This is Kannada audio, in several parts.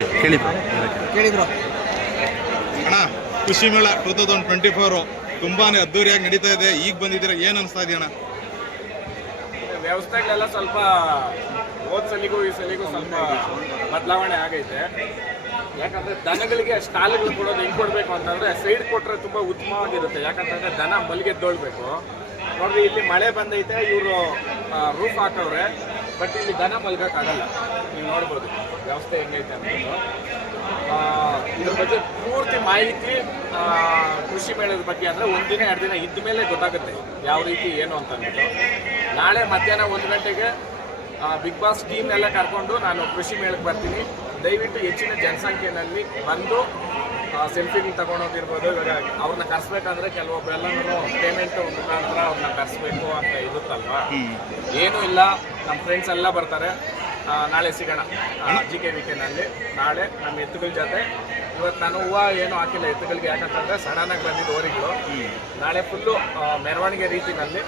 ಕೇಳಿದ್ರು ಅಣ್ಣ ಕೃಷಿ ಮೇಳ 2024 ತುಂಬಾನೇ ಅದ್ದೂರಿಯಾಗಿ ನಡೀತಾ ಇದೆ. ಈಗ ಬಂದಿದ್ದೀರಾ, ಏನ್ ಅನಿಸ್ತಾ ಇದೆ ಅಣ್ಣ? ವ್ಯವಸ್ಥೆಗಳೆಲ್ಲ ಸ್ವಲ್ಪ ಹೋದ್ ಸಲಿಗೂ ಈ ಸಲಿಗೂ ಸ್ವಲ್ಪ ಬದಲಾವಣೆ ಆಗೈತೆ. ಯಾಕಂದ್ರೆ ದನಗಳಿಗೆ ಸ್ಟಾಲ್ಗಳು ಕೊಡೋದು ಹೆಂಗ್ ಕೊಡ್ಬೇಕು ಅಂತಂದ್ರೆ ಸೈಡ್ ಕೊಟ್ರೆ ತುಂಬಾ ಉತ್ತಮವಾಗಿರುತ್ತೆ. ಯಾಕಂತಂದ್ರೆ ದನ ಮಲ್ಗೆದ್ದೊಳ್ಬೇಕು. ನೋಡ್ರಿ, ಇಲ್ಲಿ ಮಳೆ ಬಂದೈತೆ, ಇವರು ರೂಫ್ ಹಾಕವ್ರೆ, ಬಟ್ ಇಲ್ಲಿ ದನ ಮಲ್ಗಕ್ಕಾಗಲ್ಲ. ನೀವು ನೋಡ್ಬೋದು ವ್ಯವಸ್ಥೆ ಹೆಂಗೈತೆ ಅಂದ್ಬಿಟ್ಟು. ಇದ್ರ ಬಗ್ಗೆ ಪೂರ್ತಿ ಮಾಹಿತಿ ಕೃಷಿ ಮೇಳದ ಬಗ್ಗೆ ಅಂದರೆ ಒಂದಿನ 2 ದಿನ ಇದ್ದ ಮೇಲೆ ಗೊತ್ತಾಗುತ್ತೆ ಯಾವ ರೀತಿ ಏನು ಅಂತ ಅಂದ್ಬಿಟ್ಟು. ನಾಳೆ ಮಧ್ಯಾಹ್ನ 1 ಗಂಟೆಗೆ ಬಿಗ್ ಬಾಸ್ ಟೀಮ್ ಎಲ್ಲ ಕರ್ಕೊಂಡು ನಾನು ಕೃಷಿ ಮೇಳಕ್ಕೆ ಬರ್ತೀನಿ. ದಯವಿಟ್ಟು ಹೆಚ್ಚಿನ ಜನಸಂಖ್ಯೆಯಲ್ಲಿ ಬಂದು ಸೆಲ್ಫಿಗಳು ತಗೊಂಡೋಗಿರ್ಬೋದು. ಇವಾಗ ಅವ್ರನ್ನ ಕರೆಸ್ಬೇಕಂದ್ರೆ ಕೆಲವೊಬ್ಬರೆಲ್ಲನೂ ಪೇಮೆಂಟ್ ಮುಖಾಂತರ ಅವ್ರನ್ನ ಕರೆಸ್ಬೇಕು ಅಂತ ಇರುತ್ತಲ್ವಾ. ಏನೂ ಇಲ್ಲ, ನಮ್ಮ ಫ್ರೆಂಡ್ಸ್ ಎಲ್ಲ ಬರ್ತಾರೆ. ನಾಳೆ ಸಿಗೋಣ GK ವೀಕೆಂಡ್ನಲ್ಲಿ. ನಾಳೆ ನಮ್ಮ ಎತ್ತುಗಳ ಜೊತೆ. ಇವತ್ತು ನಾನು ಹೂವು ಏನೂ ಹಾಕಿಲ್ಲ ಎತ್ತುಗಳಿಗೆ, ಯಾಕಂತಂದರೆ ಸಡನ್ನಾಗಿ ಬಂದಿದ್ದು ಓರಿಗಳು. ನಾಳೆ ಫುಲ್ಲು ಮೆರವಣಿಗೆ ರೀತಿಯಲ್ಲಿ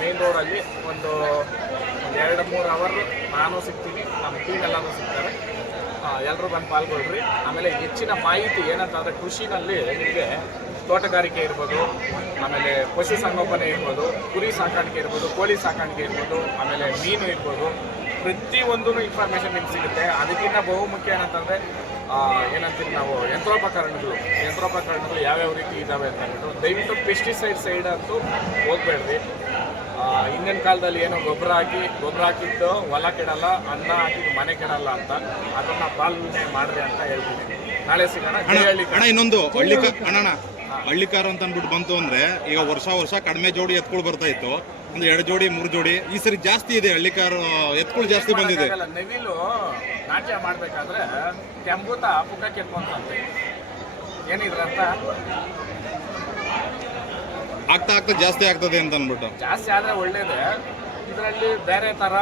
ಮೇನ್ ರೋಡಲ್ಲಿ ಒಂದು 2-3 ಅವರ್ ನಾನು ಸಿಗ್ತೀನಿ, ನಮ್ಮ ಟೀಮ್ ಎಲ್ಲನೂ ಸಿಗ್ತಾರೆ. ಎಲ್ಲರೂ ಬಂದು ಪಾಲ್ಗೊಳ್ರಿ. ಆಮೇಲೆ ಹೆಚ್ಚಿನ ಮಾಹಿತಿ ಏನಂತಂದರೆ ಕೃಷಿನಲ್ಲಿ ನಿಮಗೆ ತೋಟಗಾರಿಕೆ ಇರ್ಬೋದು, ಆಮೇಲೆ ಪಶು ಸಂಗೋಪನೆ ಇರ್ಬೋದು, ಕುರಿ ಸಾಕಾಣಿಕೆ ಇರ್ಬೋದು, ಕೋಳಿ ಸಾಕಾಣಿಕೆ ಇರ್ಬೋದು, ಆಮೇಲೆ ಮೀನು ಇರ್ಬೋದು, ಪ್ರತಿಯೊಂದೂ ಇನ್ಫಾರ್ಮೇಷನ್ ನಿಮ್ಗೆ ಸಿಗುತ್ತೆ. ಅದಕ್ಕಿಂತ ಬಹುಮುಖ್ಯ ಏನಂತಂದರೆ ಏನಂತೀವಿ ನಾವು ಯಂತ್ರೋಪಕರಣಗಳು ಯಾವ್ಯಾವ ರೀತಿ ಇದ್ದಾವೆ ಅಂತ ಅಂದ್ಬಿಟ್ಟು. ದಯವಿಟ್ಟು ಪೆಸ್ಟಿಸೈಡ್ ಸೈಡ್ ಅಂತೂ ಹೋಗ್ಬೇಡ್ರಿ. ಹಿಂದಿನ ಕಾಲದಲ್ಲಿ ಏನೋ ಗೊಬ್ಬರ ಹಾಕಿದ್ದು ಹೊಲ ಕೆಡಲ್ಲ, ಅನ್ನ ಹಾಕಿದ್ದು ಮನೆ ಕೆಡಲ್ಲ ಅಂತ, ಅದನ್ನು ಪಾಲನೆ ಮಾಡ್ರಿ ಅಂತ ಹೇಳ್ತೀನಿ. ನಾಳೆ ಸಿಗೋಣ. ಅಣ್ಣ ಇನ್ನೊಂದು ಹಳ್ಳಿಕಾರ ಅಂತ ಅಂದ್ಬಿಟ್ಟು ಬಂತು ಅಂದ್ರೆ, ಈಗ ವರ್ಷ ಕಡಿಮೆ ಜೋಡಿ ಎತ್ಕೊಳ್ ಬರ್ತಾ ಇತ್ತು, ಅಂದ್ರೆ 2 ಜೋಡಿ 3 ಜೋಡಿ. ಈ ಸರಿ ಜಾಸ್ತಿ ಇದೆ, ಹಳ್ಳಿಕಾರ ಎತ್ಕೊಳ್ ಜಾಸ್ತಿ ಬಂದಿದೆ. ನವಿಲು ನಾಟ್ಯ ಮಾಡ್ಬೇಕಾದ್ರೆ ಕೆಂಬೂತ ಪುಕ್ಕ ಕೆತ್ಕೊಂತಂತೆ. ಏನಿದ್ರ ಅಂತ ಆಗ್ತಾ ಜಾಸ್ತಿ ಆಗ್ತದೆ ಅಂತ ಅಂದ್ಬಿಟ್ಟು. ಜಾಸ್ತಿ ಆದ್ರೆ ಒಳ್ಳೇದೇ. ಇದರಲ್ಲಿ ಬೇರೆ ತರ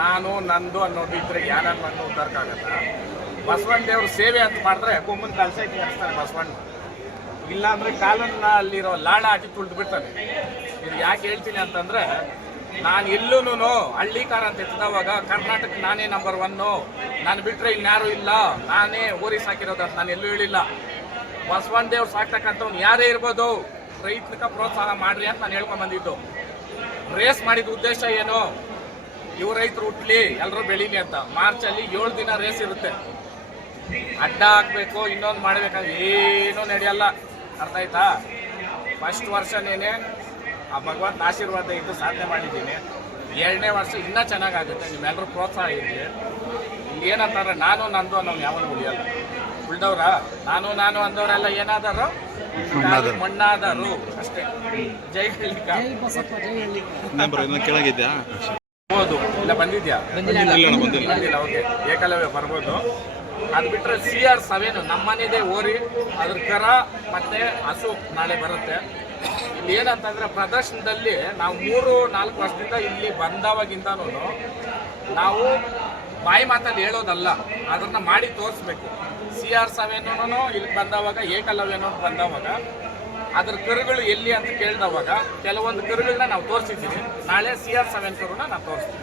ನಾನು ನಂದು ಅನ್ನೋದು ಇದ್ರೆ ಯಾರು ಮಣ್ಣು ಉದ್ದಾರಕ್ಕಾಗತ್ತ. ಬಸವಣ್ಣ ದೇವ್ರ ಸೇವೆ ಅಂತ ಮಾಡಿದ್ರೆ ಕೊಮ್ಮನ ಕಲ್ಸಕ್ಕೆ ಹಚ್ತಾನೆ ಬಸವಣ್ಣ. ಇಲ್ಲಾಂದ್ರೆ ಕಾಲನ್ನ ಅಲ್ಲಿರೋ ಲಾಳ ಹಾಕಿ ತುಳಿದು ಬಿಡ್ತಾನೆ. ಇದು ಯಾಕೆ ಹೇಳ್ತೀನಿ ಅಂತಂದ್ರೆ, ನಾನು ಎಲ್ಲೂ ಹಳ್ಳಿಕಾರ ಅಂತ ಎತ್ತಿದವಾಗ ಕರ್ನಾಟಕ ನಾನೇ ನಂಬರ್ 1, ನಾನು ಬಿಟ್ರೆ ಇನ್ಯಾರು ಇಲ್ಲ, ನಾನೇ ಓರಿ ಸಾಕಿರೋದಂತ ನಾನು ಎಲ್ಲೂ ಹೇಳಿಲ್ಲ. ಬಸವಣ್ಣ ದೇವ್ರು ಸಾಕ್ತಕ್ಕಂಥವ್ನು ಯಾರೇ ಇರ್ಬೋದು, ರೈತನಿಗೆ ಪ್ರೋತ್ಸಾಹ ಮಾಡ್ರಿ ಅಂತ ನಾನು ಹೇಳ್ಕೊಂಡ್ ಬಂದಿದ್ದು. ರೇಸ್ ಮಾಡಿದ ಉದ್ದೇಶ ಏನು, ಇವು ರೈತರು ಹುಟ್ಲಿ, ಎಲ್ಲರೂ ಬೆಳೀಲಿ ಅಂತ. ಮಾರ್ಚಲ್ಲಿ 7 ದಿನ ರೇಸ್ ಇರುತ್ತೆ. ಅಡ್ಡ ಹಾಕ್ಬೇಕು, ಇನ್ನೊಂದು ಮಾಡ್ಬೇಕಾದ್ರೆ ಏನೂ ನಡೆಯಲ್ಲ. ಅರ್ಥ ಆಯ್ತಾ? ಫಸ್ಟ್ ವರ್ಷನೇನೆ ಆ ಭಗವಂತ ಆಶೀರ್ವಾದ ಇದ್ದು ಸಾಧನೆ ಮಾಡಿದ್ದೀನಿ. 2ನೇ ವರ್ಷ ಇನ್ನೂ ಚೆನ್ನಾಗಾಗುತ್ತೆ. ನಿಮ್ಮೆಲ್ಲರೂ ಪ್ರೋತ್ಸಾಹ ಇರಲಿ. ಇಲ್ಲಿ ಏನಂತಾರೆ, ನಾನು ನಂದು ಅನ್ನೋ ಯಾವನು ಉಳಿಯಲ್ಲ. ಉಳ್ದವ್ರ ನಾನು ಅಂದವರೆಲ್ಲ ಏನಾದರು ಮಣ್ಣಾದರು ಅಷ್ಟೇ. ಜೈ ಹಳ್ಳಿಕಾ. ಕೆಳಗಿದ್ಯಾ ಹೌದು, ಇಲ್ಲ ಬಂದಿದ್ಯಾ? ಬಂದಿಲ್ಲ. ಓಕೆ, ಏಕಲವ್ಯ ಬರ್ಬೋದು. ಅದು ಬಿಟ್ಟರೆ CR7 ನಮ್ಮನೆದೇ ಓರಿ, ಅದ್ರ ಕರ ಮತ್ತೆ ಹಸು ನಾಳೆ ಬರುತ್ತೆ. ಇಲ್ಲಿ ಏನಂತಂದ್ರೆ ಪ್ರದರ್ಶನದಲ್ಲಿ ನಾವು 3-4 ವರ್ಷದಿಂದ ಇಲ್ಲಿ ಬಂದವಾಗಿಂದನೂ ನಾವು ಬಾಯಿ ಮಾತಲ್ಲಿ ಹೇಳೋದಲ್ಲ, ಅದನ್ನ ಮಾಡಿ ತೋರಿಸ್ಬೇಕು. CR7 ಇಲ್ಲಿ ಬಂದವಾಗ, ಏಕಲವ್ಯನೋ ಬಂದವಾಗ ಅದ್ರ ಕರುಗಳು ಎಲ್ಲಿ ಅಂತ ಕೇಳಿದವಾಗ ಕೆಲವೊಂದು ಕರುಗಳನ್ನ ನಾವು ತೋರಿಸಿದ್ದೀವಿ. ನಾಳೆ CR7 ಕರುನ ನಾವು ತೋರಿಸ್ತೀವಿ.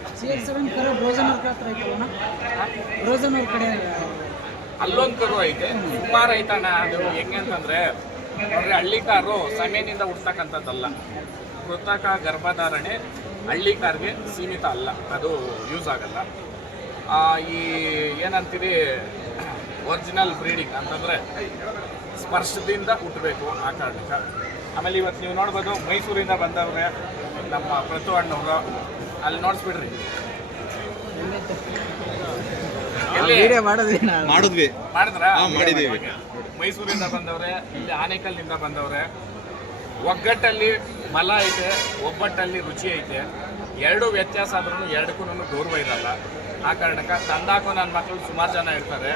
ಅಲ್ಲೊಂದು ಕರು ಐತೆ, ಸುಮಾರು ಐತಣ್ಣ. ಅದು ಹೆಂಗೆ ಅಂತಂದ್ರೆ ನೋಡ್ರಿ, ಹಳ್ಳಿಕಾರು ಸಮಯನಿಂದ ಹುಡ್ತಕ್ಕಂಥದ್ದಲ್ಲ. ಕೃತಕ ಗರ್ಭಧಾರಣೆ ಹಳ್ಳಿಕಾರ್ಗೆ ಸೀಮಿತ ಅಲ್ಲ, ಅದು ಯೂಸ್ ಆಗಲ್ಲ. ಈ ಏನಂತೀರಿ ಒರಿಜಿನಲ್ ಬ್ರೀಡಿಂಗ್ ಅಂತಂದರೆ ಸ್ಪರ್ಶದಿಂದ ಹುಟ್ಟಬೇಕು, ಆ ಕಾರಣಕ್ಕೆ. ಆಮೇಲೆ ಇವತ್ತು ನೀವು ನೋಡ್ಬೋದು, ಮೈಸೂರಿಂದ ಬಂದವ್ರೆ ನಮ್ಮ ಪ್ರತು ಅಣ್ಣವರು. ಅಲ್ಲಿ ನೋಡಿಸ್ಬಿಡ್ರಿ, ಮಾಡಿದ್ವಿ. ಮಾಡಿದ್ದೀವಿ. ಮೈಸೂರಿಂದ ಬಂದವ್ರೆ, ಇಲ್ಲಿ ಆನೇಕಲ್ನಿಂದ ಬಂದವ್ರೆ. ಒಗ್ಗಟ್ಟಲ್ಲಿ ಮಲ ಐತೆ, ಒಬ್ಬಟ್ಟಲ್ಲಿ ರುಚಿ ಐತೆ. 2 ವ್ಯತ್ಯಾಸ ಆದ್ರೂ 2ಕ್ಕೂ ಗೌರವ ಇರಲ್ಲ. ಆ ಕಾರಣಕ್ಕೆ ತಂದಾಕೋ ನನ್ನ ಮಕ್ಕಳು ಸುಮಾರು ಜನ ಇರ್ತಾರೆ.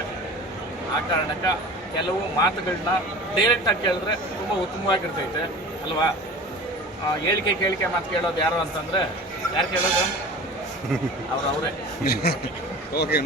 ಆ ಕಾರಣಕ್ಕೆ ಕೆಲವು ಮಾತುಗಳನ್ನ ಡೈರೆಕ್ಟಾಗಿ ಕೇಳಿದ್ರೆ ತುಂಬ ಉತ್ತಮವಾಗಿರ್ತೈತೆ ಅಲ್ವಾ. ಹೇಳಿಕೆ ಮಾತು ಕೇಳೋದು ಯಾರು ಅಂತಂದರೆ, ಯಾರು ಕೇಳೋದು? ಅವರೇ. ಓಕೆ.